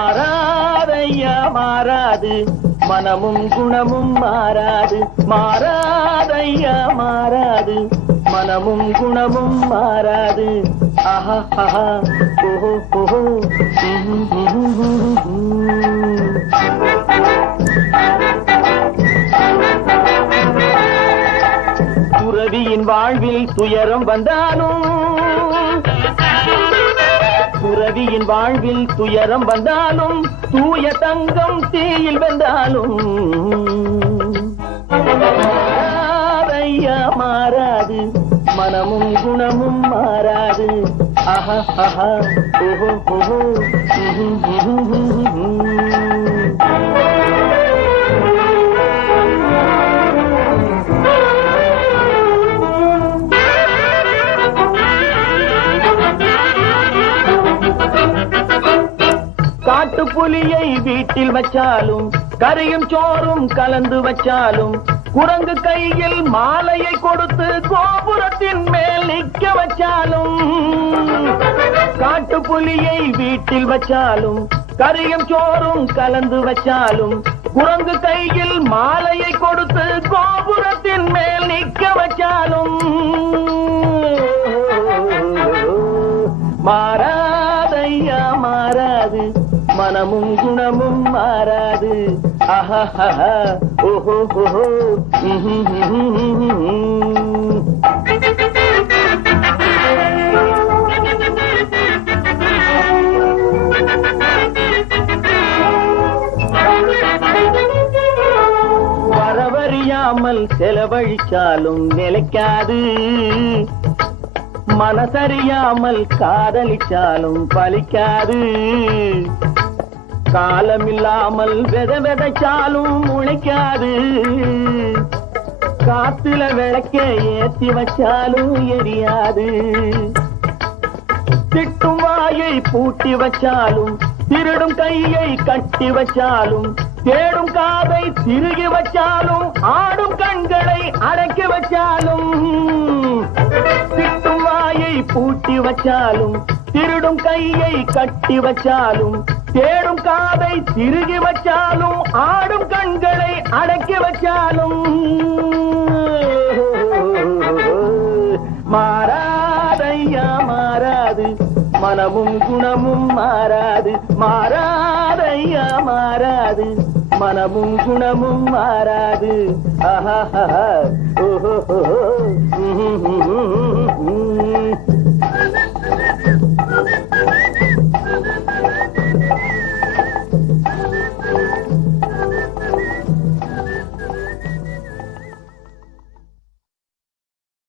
மாறாதையா மாறாது மனமும் குணமும் மாறாது மாறாதையா மாறாது மனமும் குணமும் மாறாது ஆஹா ஆஹா ஓஹோ ஓஹோ துறவியின் வாழ்வில் துயரம் வந்தாலும் துறவியின் வாழ்வில் துயரம் வந்தாலும் தூய தங்கம் தீயில் வெந்தாலும் மாறாதையா மாறாது மனமும் குணமும் மாறாது ஆஹா ஆஹா ஓஹோ ஓஹோ காட்டுப்புலியை வீட்டில் வச்சாலும் கறியும் சோறும் கலந்து வச்சாலும் குரங்கு கையில் மாலையை கொடுத்து கோபுரத்தின் மேல் நிற்க வச்சாலும் காட்டுப்புலியை வீட்டில் வச்சாலும் கறியும் சோறும் கலந்து வச்சாலும் குரங்கு கையில் மாலையை கொடுத்து கோபுரத்தின் மேல் நிற்க வச்சாலும் மாறாதையா மாறாது மனமும் குணமும் மாறாது ஆஹா ஆஹா ஓஹோ ஓஹோ வரவறியாமல் செலவழிச்சாலும் நிலைக்காது மனசறியாமல் காதலிச்சாலும் பலிக்காது காலமில்லாமல் விதைச்சாலும் முளைக்காது காத்துல விளக்க ஏத்தி வச்சாலும் எரியாது திட்டும் வாயை பூட்டி வச்சாலும் திருடும் கையை கட்டி வச்சாலும் தேடும் காதை திருகி வச்சாலும் ஆடும் கண்களை அடக்கி வச்சாலும் திட்டும் வாயை பூட்டி வச்சாலும் திருடும் கையை கட்டி வச்சாலும் தேடும் காதை திருகி வச்சாலும் ஆடும் கண்களை அடக்கி வச்சாலும் மாறாதையா மாறாது மனமும் குணமும் மாறாது மாறாதையா மாறாது மனமும் குணமும் மாறாது ஆஹா ஓஹோ